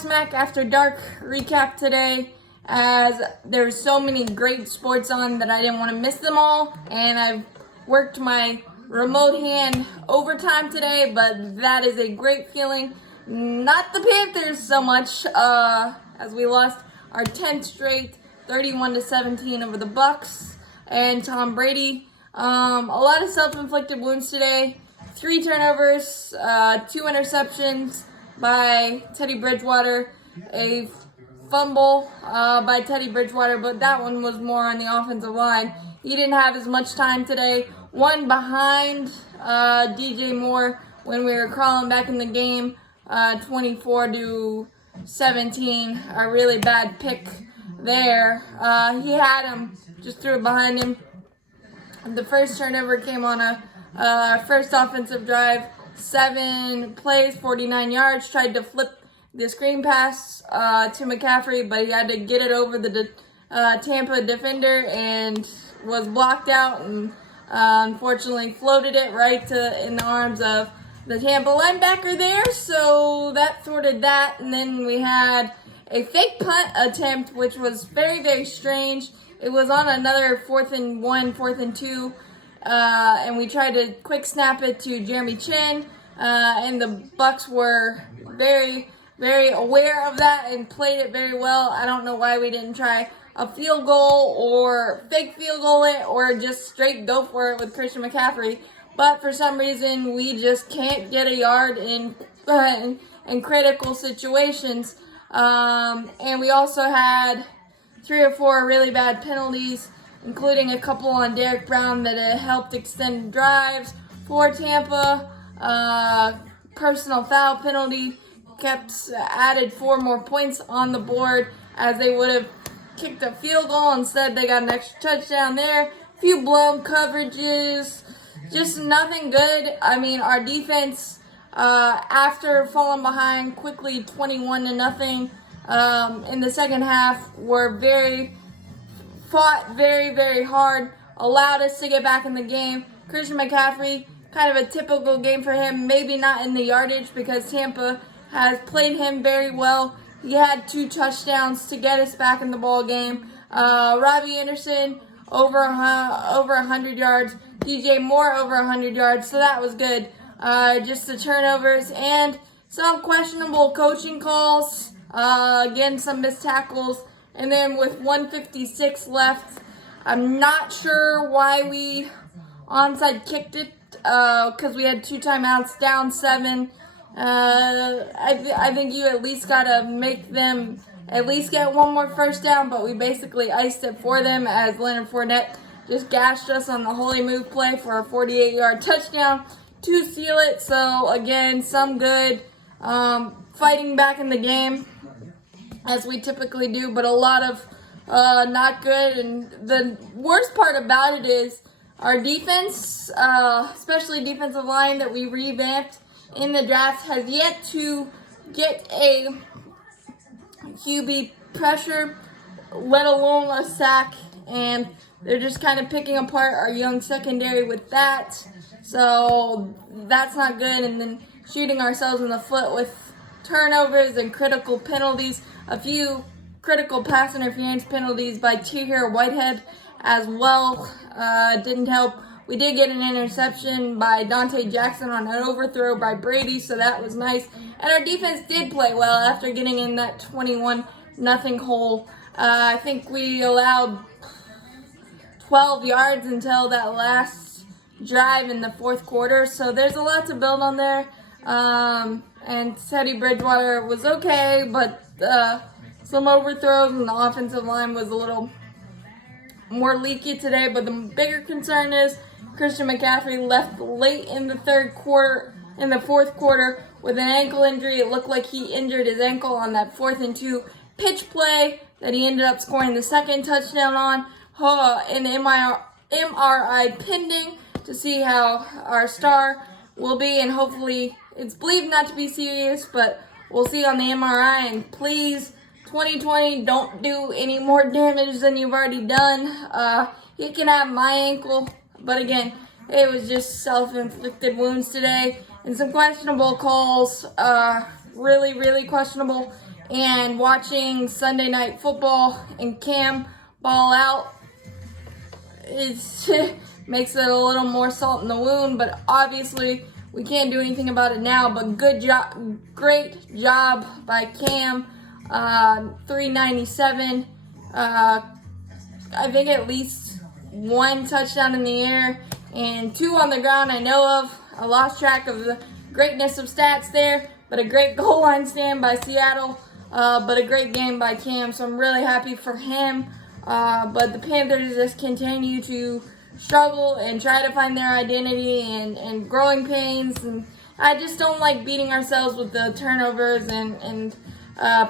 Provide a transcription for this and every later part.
Smack After Dark recap today, as there's so many great sports on that I didn't want to miss them all, and I've worked my remote hand overtime today, but that is a great feeling. Not the Panthers so much, as we lost our 10th straight 31-17 over the Bucs and Tom Brady. A lot of self-inflicted wounds today. 3 turnovers, 2 interceptions by Teddy Bridgewater, a fumble by Teddy Bridgewater, but that one was more on the offensive line. He didn't have as much time today. One behind DJ Moore when we were crawling back in the game, 24-17, a really bad pick there. He had him, just threw it behind him. The first turnover came on a first offensive drive, 7 plays, 49 yards. Tried to flip the screen pass to McCaffrey, but he had to get it over the Tampa defender and was blocked out, and unfortunately floated it right in the arms of the Tampa linebacker there. So that sorted that, and then we had a fake punt attempt, which was very, very strange. It was on another 4th and 1, 4th and 2. And we tried to quick snap it to Jeremy Chin, and the Bucs were very, very aware of that and played it very well. I don't know why we didn't try a field goal or fake field goal it or just straight go for it with Christian McCaffrey, but for some reason we just can't get a yard in critical situations. And we also had 3 or 4 really bad penalties, including a couple on Derek Brown that helped extend drives for Tampa. Personal foul penalty added 4 more points on the board, as they would have kicked a field goal. Instead, they got an extra touchdown there. A few blown coverages, just nothing good. I mean, our defense, after falling behind quickly 21-0 in the second half, fought very, very hard, allowed us to get back in the game. Christian McCaffrey, kind of a typical game for him, maybe not in the yardage because Tampa has played him very well. He had 2 touchdowns to get us back in the ball game. Robbie Anderson, over 100 yards. DJ Moore, over 100 yards, so that was good. Just the turnovers and some questionable coaching calls. Again, some missed tackles. And then with 1:56 left, I'm not sure why we onside kicked it, because we had 2 timeouts, down 7. I think you at least got to make them at least get 1 more first down, but we basically iced it for them as Leonard Fournette just gashed us on the holy move play for a 48-yard touchdown to seal it. So again, some good fighting back in the game, as we typically do, but a lot of not good. And the worst part about it is our defense, especially defensive line that we revamped in the draft, has yet to get a QB pressure, let alone a sack, and they're just kind of picking apart our young secondary with that. So that's not good, and then shooting ourselves in the foot with turnovers and critical penalties. A few critical pass interference penalties by Tahir Whitehead as well didn't help. We did get an interception by Dante Jackson on an overthrow by Brady, so that was nice. And our defense did play well after getting in that 21-0 hole. I think we allowed 12 yards until that last drive in the 4th quarter, so there's a lot to build on there. And Teddy Bridgewater was okay, but some overthrows and the offensive line was a little more leaky today. But the bigger concern is Christian McCaffrey left late in the 4th quarter with an ankle injury. It looked like he injured his ankle on that 4th and 2 pitch play that he ended up scoring the 2nd touchdown on. An MRI pending to see how our star will be, and hopefully it's believed not to be serious, but we'll see on the MRI. And please, 2020, don't do any more damage than you've already done. He can have my ankle, but again, it was just self-inflicted wounds today and some questionable calls. Really, really questionable. and watching Sunday Night Football and Cam ball out, it makes it a little more salt in the wound, but obviously we can't do anything about it now. But good job, great job by Cam. 397. I think at least 1 touchdown in the air and 2 on the ground I know of. I lost track of the greatness of stats there, but a great goal line stand by Seattle, but a great game by Cam, so I'm really happy for him. But the Panthers just continue to struggle and try to find their identity and growing pains, and I just don't like beating ourselves with the turnovers and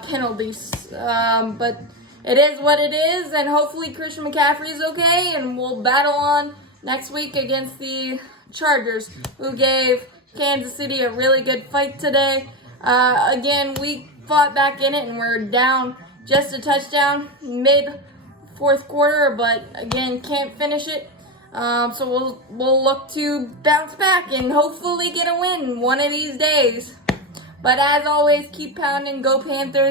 penalties. But it is what it is, and hopefully Christian McCaffrey is okay, and we'll battle on next week against the Chargers, who gave Kansas City a really good fight today. Again, we fought back in it, and we're down just a touchdown mid-fourth quarter, but again, can't finish it. So we'll look to bounce back and hopefully get a win one of these days. But as always, keep pounding, go Panthers.